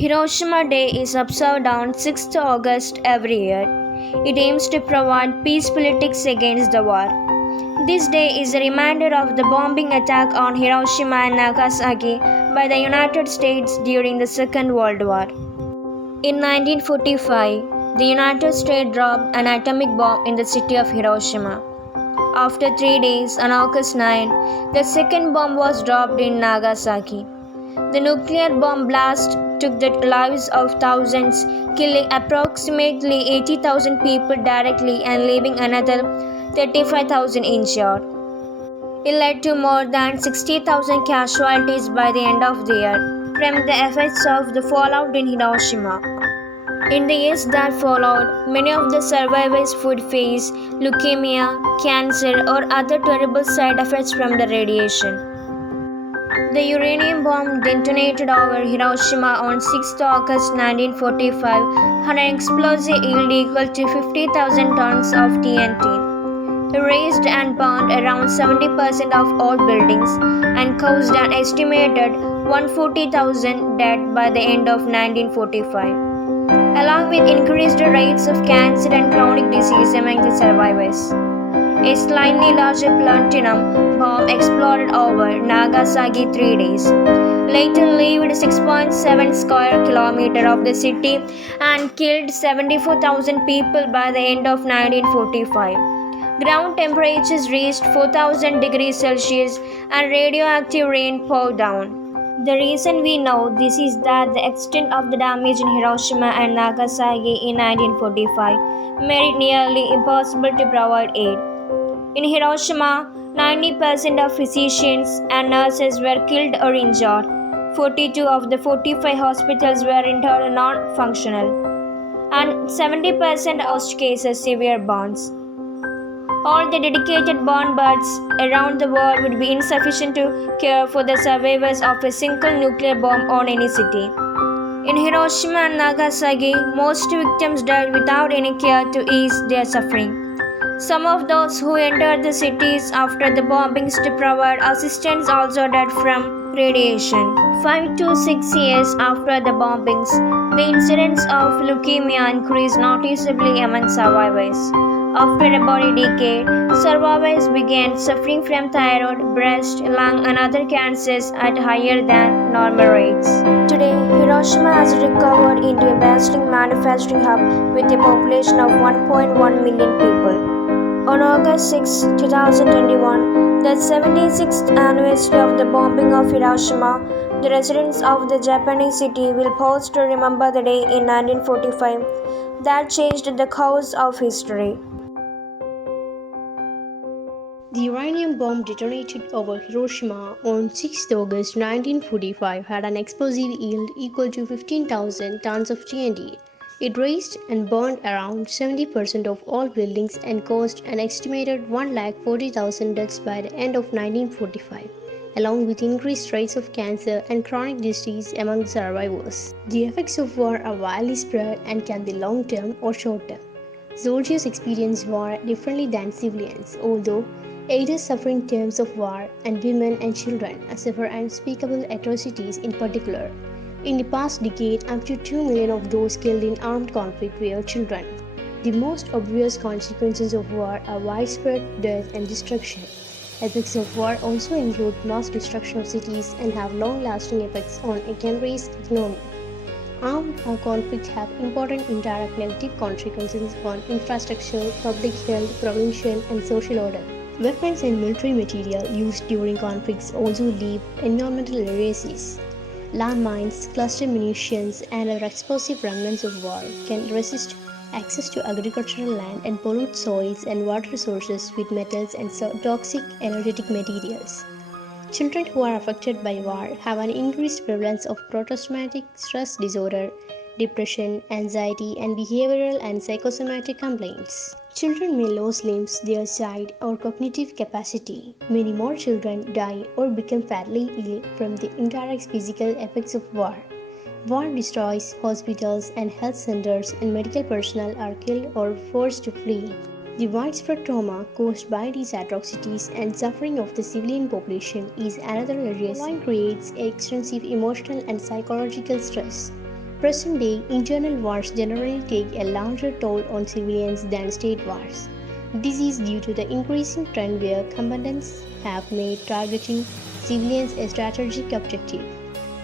Hiroshima Day is observed on 6th August every year. It aims to prevent peace politics against the war. This day is a reminder of the bombing attack on Hiroshima and Nagasaki by the United States during the Second World War. In 1945, the United States dropped an atomic bomb in the city of Hiroshima. After 3 days, on August 9, the second bomb was dropped in Nagasaki. The nuclear bomb blast took the lives of thousands, killing approximately 80,000 people directly and leaving another 35,000 injured. It led to more than 60,000 casualties by the end of the year from the effects of the fallout in Hiroshima. In the years that followed, many of the survivors would face leukemia, cancer, or other terrible side effects from the radiation. The uranium bomb detonated over Hiroshima on 6 August 1945 had an explosive yield equal to 50,000 tons of TNT. It razed and burned around 70% of all buildings and caused an estimated 140,000 dead by the end of 1945, along with increased rates of cancer and chronic disease among the survivors. A slightly larger platinum bomb exploded over Nagasaki 3 days. Later leveled 6.7 square kilometers of the city and killed 74,000 people by the end of 1945. Ground temperatures reached 4,000 degrees Celsius and radioactive rain poured down. The reason we know this is that the extent of the damage in Hiroshima and Nagasaki in 1945 made it nearly impossible to provide aid. In Hiroshima, 90% of physicians and nurses were killed or injured. 42 of the 45 hospitals were entirely non-functional, and 70% lost cases severe burns. All the dedicated burn beds around the world would be insufficient to care for the survivors of a single nuclear bomb on any city. In Hiroshima and Nagasaki, most victims died without any care to ease their suffering. Some of those who entered the cities after the bombings to provide assistance also died from radiation. 5 to 6 years after the bombings, the incidence of leukemia increased noticeably among survivors. After about a decade, survivors began suffering from thyroid, breast, lung, and other cancers at higher than normal rates. Today, Hiroshima has recovered into a bustling manufacturing hub with a population of 1.1 million people. On August 6, 2021, the 76th anniversary of the bombing of Hiroshima, the residents of the Japanese city will pause to remember the day in 1945 that changed the course of history. The uranium bomb detonated over Hiroshima on 6 August 1945 had an explosive yield equal to 15,000 tons of TNT. It razed and burned around 70% of all buildings and caused an estimated 140,000 deaths by the end of 1945, along with increased rates of cancer and chronic disease among survivors. The effects of war are widely spread and can be long-term or short-term. Soldiers experience war differently than civilians, although others suffer in terms of war, and women and children suffer unspeakable atrocities in particular. In the past decade, up to 2 million of those killed in armed conflict were children. The most obvious consequences of war are widespread death and destruction. Effects of war also include mass destruction of cities and have long-lasting effects on a country's economy. Armed conflicts have important indirect negative consequences on infrastructure, public health, prevention, and social order. Weapons and military material used during conflicts also leave environmental legacies. Landmines, cluster munitions, and other explosive remnants of war can resist access to agricultural land and pollute soils and water sources with metals and toxic energetic materials. Children who are affected by war have an increased prevalence of post-traumatic stress disorder, depression, anxiety, and behavioral and psychosomatic complaints. Children may lose limbs, their sight, or cognitive capacity. Many more children die or become fatally ill from the indirect physical effects of war. War destroys hospitals and health centers, and medical personnel are killed or forced to flee. The widespread trauma caused by these atrocities and suffering of the civilian population is another legacy. War creates extensive emotional and psychological stress. Present-day internal wars generally take a larger toll on civilians than state wars. This is due to the increasing trend where combatants have made targeting civilians a strategic objective.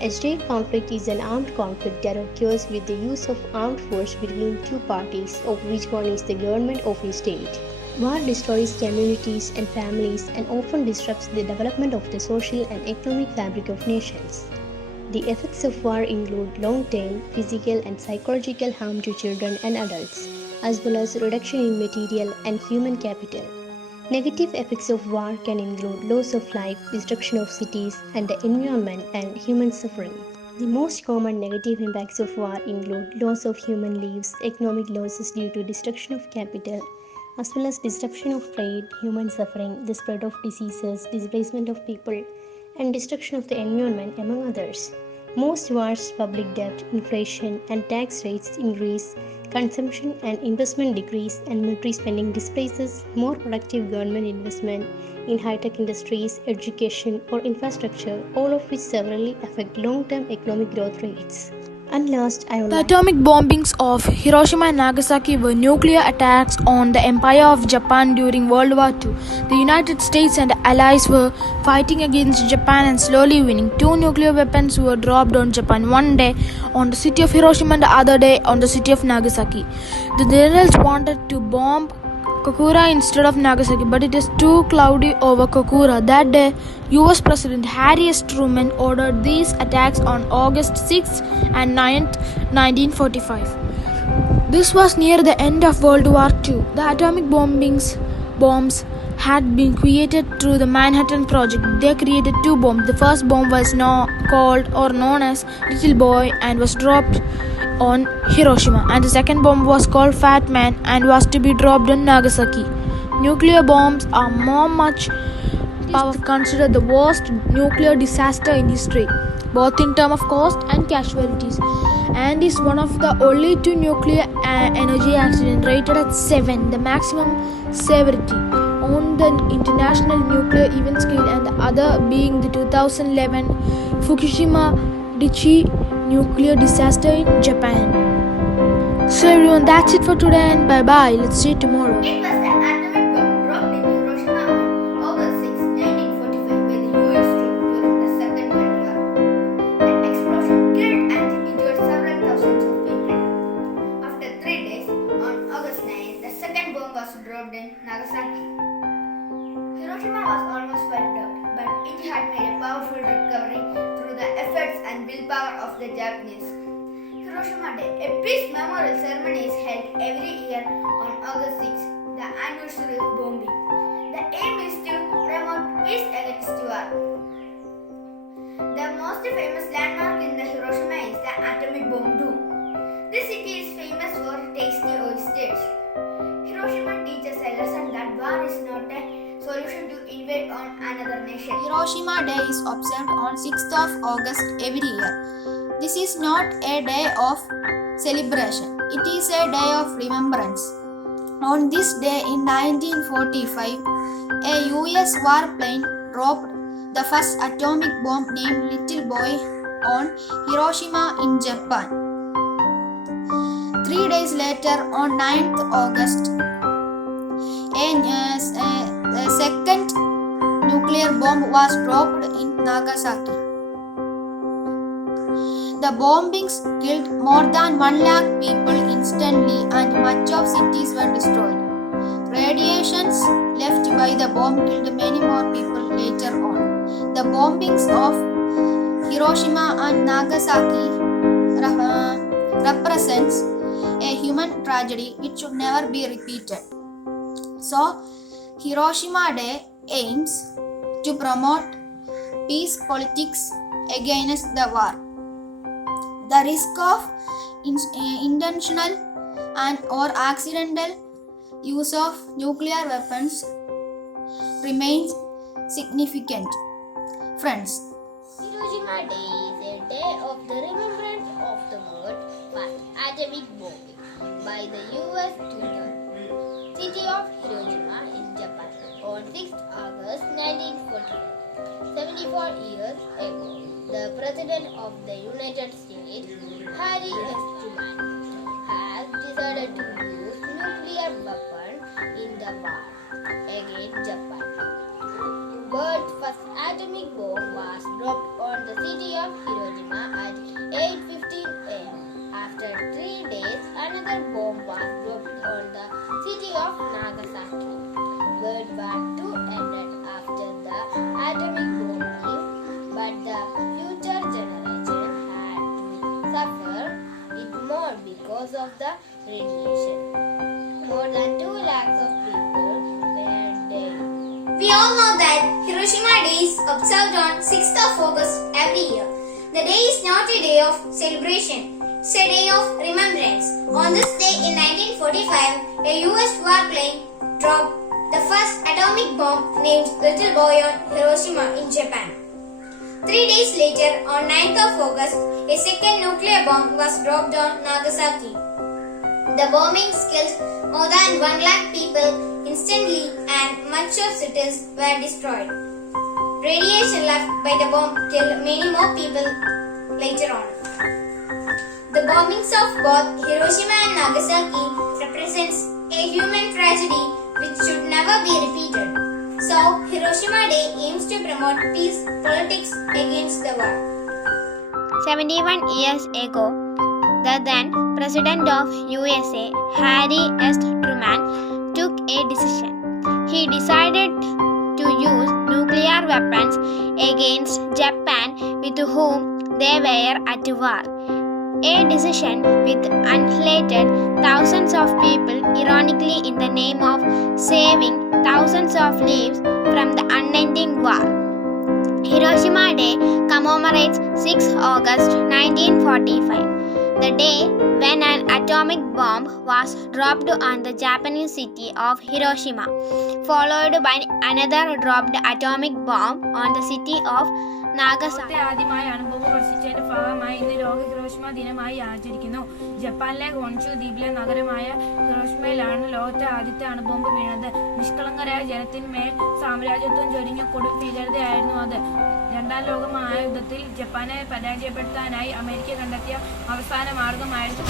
A state conflict is an armed conflict that occurs with the use of armed force between two parties, of which one is the government of a state. War destroys communities and families and often disrupts the development of the social and economic fabric of nations. The effects of war include long-term physical and psychological harm to children and adults, as well as reduction in material and human capital. Negative effects of war can include loss of life, destruction of cities and the environment, and human suffering. The most common negative impacts of war include loss of human lives, economic losses due to destruction of capital, as well as disruption of trade, human suffering, the spread of diseases, displacement of people, and destruction of the environment, among others. Most wars, public debt, inflation, and tax rates increase, consumption and investment decrease, and military spending displaces more productive government investment in high-tech industries, education, or infrastructure, all of which severely affect long-term economic growth rates. And last, I would The like atomic bombings of Hiroshima and Nagasaki were nuclear attacks on the Empire of Japan during World War II. The United States and allies were fighting against Japan and slowly winning. Two nuclear weapons were dropped on Japan, one day on the city of Hiroshima and the other day on the city of Nagasaki. The generals wanted to bomb Kokura instead of Nagasaki, but it is too cloudy over Kokura. That day, US President Harry S. Truman ordered these attacks on August 6th and 9th, 1945. This was near the end of World War II. The atomic bombs had been created through the Manhattan Project. They created two bombs. The first bomb was known as Little Boy and was dropped on Hiroshima, and the second bomb was called Fat Man and was to be dropped on Nagasaki. Nuclear bombs are much powerful, considered the worst nuclear disaster in history, both in terms of cost and casualties, and is one of the only two nuclear energy accidents rated at 7, the maximum severity on the international nuclear event scale, and the other being the 2011 Fukushima Daiichi nuclear disaster in Japan. So everyone, that's it for today and bye bye. Let's see you tomorrow. It was the atomic bomb dropped in Hiroshima on August 6, 1945 by the US troops during the Second World War. The explosion killed and injured several thousands of people. After 3 days, on August 9, the second bomb was dropped in Nagasaki. Hiroshima was almost wiped out, but it had made a powerful recovery through the efforts and willpower of the Japanese. Hiroshima Day, a peace memorial ceremony is held every year on August 6, the anniversary of bombing. The aim is to promote peace against war. The most famous landmark in the Hiroshima is the atomic bomb dome. This city is famous for tasty oysters. Hiroshima teaches a lesson that war is not a solution to invade on another nation. Hiroshima Day is observed on 6th of August every year. This is not a day of celebration, it is a day of remembrance. On this day in 1945, a US warplane dropped the first atomic bomb named Little Boy on Hiroshima in Japan. 3 days later, on 9th August, a second nuclear bomb was dropped in Nagasaki. The bombings killed more than 1 lakh people instantly and much of cities were destroyed. Radiations left by the bomb killed many more people later on. The bombings of Hiroshima and Nagasaki represents a human tragedy which should never be repeated. So, Hiroshima Day aims to promote peace politics against the war. The risk of intentional and or accidental use of nuclear weapons remains significant. Friends, Hiroshima Day is a day of the remembrance of the murder by atomic bombing by the US to the city of Hiroshima in Japan on 6th August 1945. 74 years ago, the President of the United States, Harry S. Truman, has decided to use nuclear weapons in the war against Japan. World's first atomic bomb was dropped on the city of Hiroshima at 8:15 a.m. After 3 days, another bomb was dropped on the city of Nagasaki. World War II ended after the atomic bombing, but the future generation had to suffer it more because of the radiation. More than 2 lakhs of people were dead. We all know that Hiroshima Day is observed on 6th of August every year. The day is not a day of celebration, it's a day of remembrance. On this day in 1945, a US warplane dropped the first atomic bomb named Little Boy on Hiroshima in Japan. 3 days later, on 9th of August, a second nuclear bomb was dropped on Nagasaki. The bombings killed more than 1 lakh people instantly and much of cities were destroyed. Radiation left by the bomb killed many more people later on. The bombings of both Hiroshima and Nagasaki represents a human tragedy which should never be repeated. So, Hiroshima Day aims to promote peace, politics against the war. 71 years ago, the then President of USA, Harry S. Truman, took a decision. He decided to use nuclear weapons against Japan, with whom they were at war. A decision which annihilated thousands of people, ironically in the name of saving thousands of lives from the unending war. Hiroshima Day commemorates 6 August 1945, the day when an atomic bomb was dropped on the Japanese city of Hiroshima, followed by another dropped atomic bomb on the city of Nagasaki. ആദ്യമായാണ് bomb വർഷിച്ചതിന്റെ ഭാഗമായി ഇന്ന് ലോക Hiroshima ദിനമായി ആചരിക്കുന്നു. ജപ്പാനിലെ Honshu ദ്വീപിലെ നഗരമായ ഹിരോഷിമയിലാണ് ലോകത്തെ ആദ്യത്തെ അണുബോംബ് വീണത്. നിഷ്കളങ്കരായ ജനത്തിന്മേൽ സാമ്രാജ്യത്വം ചൊരിഞ്ഞ കൊടും ഭീകരതയായിരുന്നു അത്. രണ്ടാം ലോക മഹായുദ്ധത്തിൽ ജപ്പാനെ പരാജയപ്പെടുത്താനായി അമേരിക്ക കണ്ടെത്തിയ അവസാന മാർഗമായിരുന്നു.